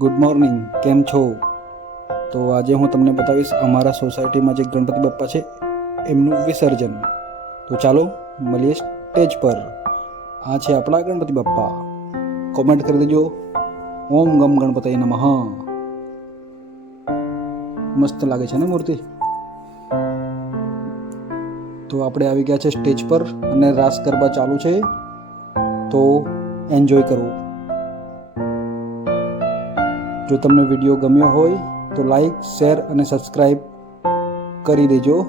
Good morning, કેમ છો? તો આજે હું તમને બતાવીશ અમારા સોસાયટીમાં જે ગણપતિ બાપ્પા છે એમનું વિસર્જન. તો ચાલો મળીએ સ્ટેજ પર. આ છે આપણા ગણપતિ બાપ્પા. કોમેન્ટ કરી દેજો ઓમ ગમ ગણપતય નમઃ. મસ્ત લાગે છે ને મૂર્તિ? તો આપણે આવી ગયા છે સ્ટેજ પર અને રાસ ગરબા ચાલુ છે, તો એન્જોય કરો. જો તમને વિડીયો ગમ્યો હોય તો લાઈક, શેર અને સબસ્ક્રાઈબ કરી દેજો.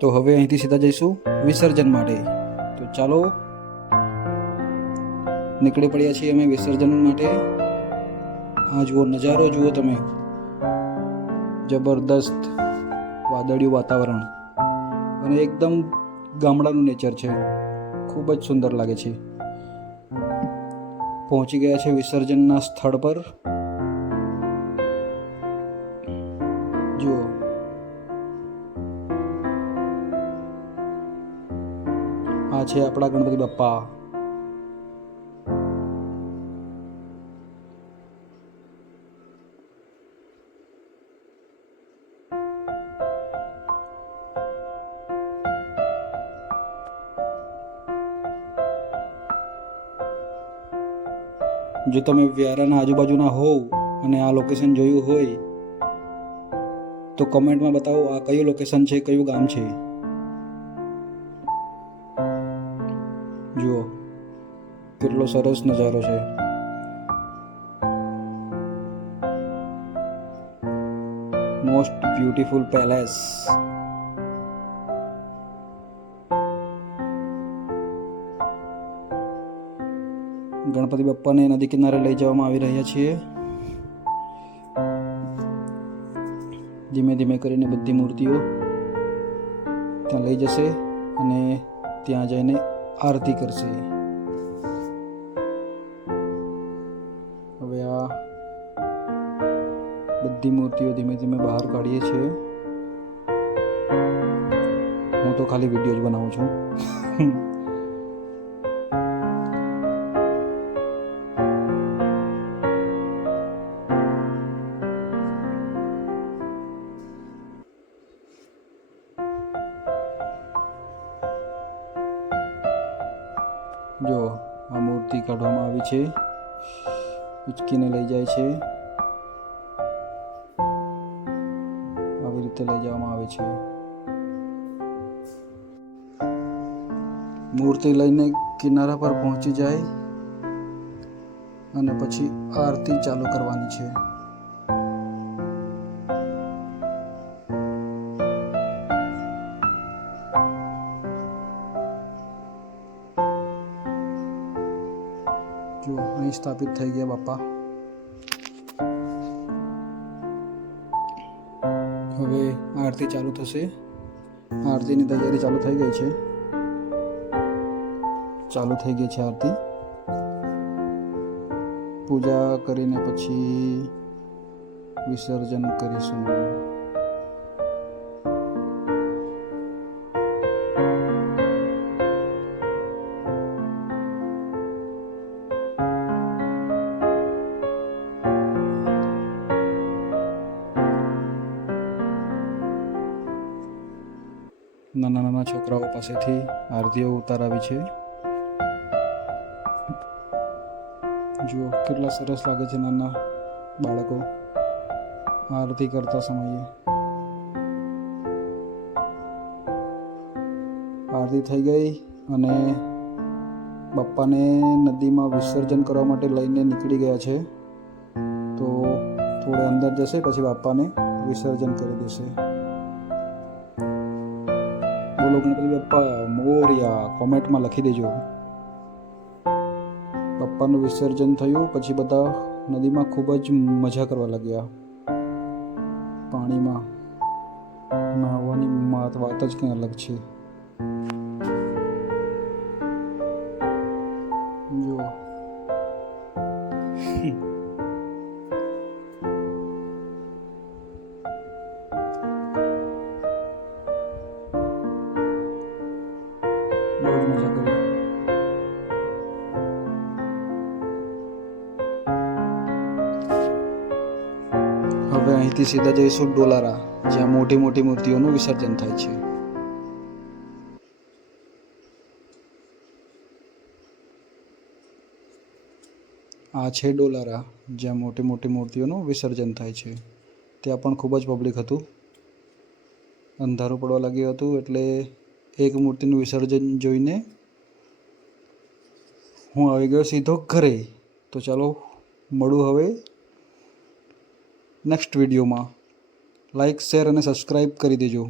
તો હવે અહીંથી સીધા જઈશું વિસર્જન માટે. તો ચાલો નીકળી પડ્યા છીએ અમે વિસર્જન માટે. આ જુઓ નજારો જુઓ તમે, જબરદસ્ત વાદળિયું વાતાવરણ અને એકદમ ગામડાનું નેચર છે. ખૂબ જ સુંદર લાગે છે. પહોંચી ગયા છે વિસર્જનના સ્થળ પર. જુઓ આ છે આપણા ગણપતિ બાપ્પા. જો તમે વ્યારાના આજુબાજુના હોવ અને આ લોકેશન જોયું હોય તો કમેન્ટમાં બતાવો આ કયું લોકેશન છે, કયું ગામ છે. જુઓ કેટલો સરસ નજારો છે. Most beautiful palace. ગણપતિ બાપ્પાને નદી કિનારે લઈ જવામાં આવી રહ્યા છીએ. ધીમે ધીમે કરીને બધી મૂર્તિઓ ત્યાં લઈ જશે અને ત્યાં જઈને આરતી કરશે. હવે આ બધી મૂર્તિઓ ધીમે ધીમે બહાર કાઢીએ છીએ. હું તો ખાલી વિડીયો જ બનાવું છું. જો આ મૂર્તિ કાઢવામાં આવી છે, ઉચકીને લઈ જાય છે. આવી રીતે લઈ જવામાં આવે છે. મૂર્તિ લઈને કિનારા પર પહોંચી જાય અને પછી આરતી ચાલુ કરવાની છે. જો અહીં સ્થાપિત થઈ ગયા બાપા. હવે આરતી ચાલુ થશે. આરતીની તૈયારી ચાલુ થઈ ગઈ છે. આરતી પૂજા કરીને પછી વિસર્જન કરીશું. નાના નાના છોકરાઓ પાસેથી આરતીઓ ઉતારાવી છે. જુઓ કેટલા સરસ લાગે છે નાના બાળકો આરતી કરતા સમયે. આરતી થઈ ગઈ અને બાપ્પાને નદીમાં વિસર્જન કરવા માટે લઈને નીકળી ગયા છે. તો થોડે અંદર જશે પછી બાપ્પાને વિસર્જન કરી દેશે. બોલો ગણપતિ બાપ્પા મોરયા. કોમેન્ટમાં લખી દેજો. બાપ્પાનું વિસર્જન થયું પછી બધા નદીમાં ખૂબ જ મજા કરવા લાગ્યા. પાણીમાં નાહવાની વાત જ કંઈ અલગ છે. જો બહુ જ મજા કરી. હવે અહીંથી સીધા જઈશું ડોલારા, જ્યાં મોટી મોટી મૂર્તિઓનું વિસર્જન થાય છે. આ છે ડોલારા, જ્યાં મોટી મોટી મૂર્તિઓનું વિસર્જન થાય છે. ત્યાં પણ ખૂબ જ પબ્લિક હતું. અંધારું પડવા લાગ્યું હતું એટલે એક મૂર્તિનું વિસર્જન જોઈને હું આવી ગયો સીધો ઘરે. તો ચાલો મળું હવે નેક્સ્ટ વિડીયોમાં. લાઈક, શેર અને સબસ્ક્રાઈબ કરી દેજો.